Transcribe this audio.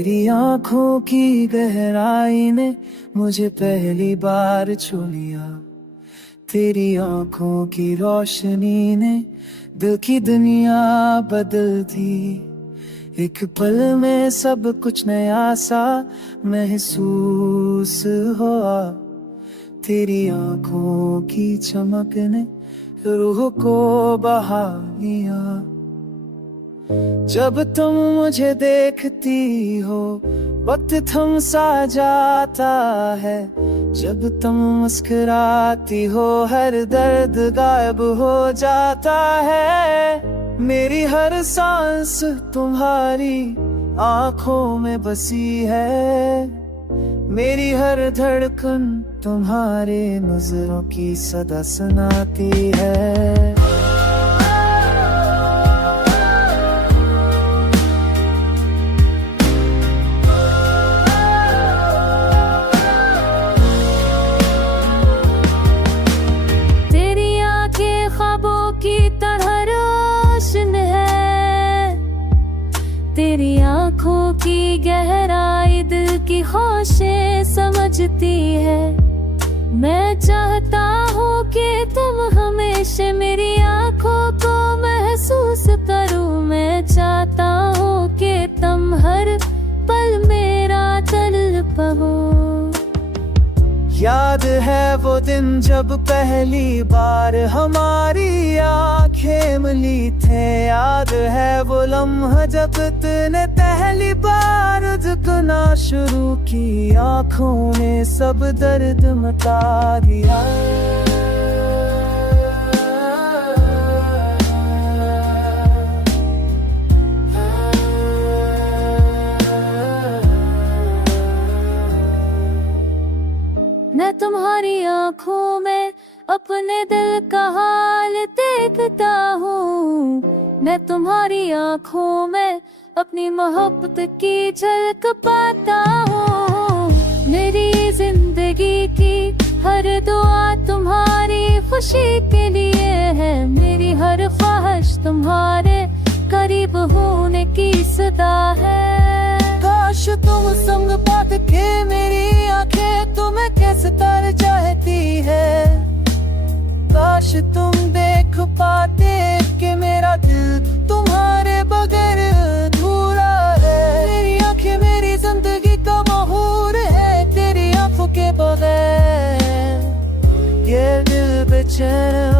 तेरी आंखों की गहराई ने मुझे पहली बार छू लिया। तेरी आंखों की रोशनी ने दिल की दुनिया बदल दी। एक पल में सब कुछ नया सा महसूस हुआ। तेरी आंखों की चमक ने रूह को बहा लिया। जब तुम मुझे देखती हो वक्त थम सा जाता है। जब तुम मुस्कुराती हो हर दर्द गायब हो जाता है। मेरी हर सांस तुम्हारी आंखों में बसी है। मेरी हर धड़कन तुम्हारे नजरों की सदा सुनाती है। ख्वाबों की तरह रोशन है। तेरी आंखों की गहराई दिल की ख्वाहिशें समझती है। मैं चाहता हूँ कि तुम हमेशा मेरी आंखों को महसूस करो। मैं चाहता हूँ कि तुम हर पल मेरा तलप हो। याद है वो दिन जब पहली बार हमारी आंखें मिली थे। याद है वो लम्हा जब तूने पहली बार झुकना शुरू की। आंखों ने सब दर्द मिटा दिया। मैं तुम्हारी आंखों में अपने दिल का हाल देखता हूँ। मैं तुम्हारी आंखों में अपनी मोहब्बत की झलक पाता हूँ। मेरी जिंदगी की हर दुआ तुम्हारी खुशी के लिए है। मेरी हर ख्वाहिश तुम्हारे करीब होने की सदा है। काश तुम संग बात के मेरी आंखें तुम्हें कैसे तर चाहती है। काश तुम देख पाते कि मेरा दिल तुम्हारे बगैर अधूरा है। तेरी आंखें मेरी जिंदगी का महूर है। तेरी आंखों के बगैर ये दिल बेचैन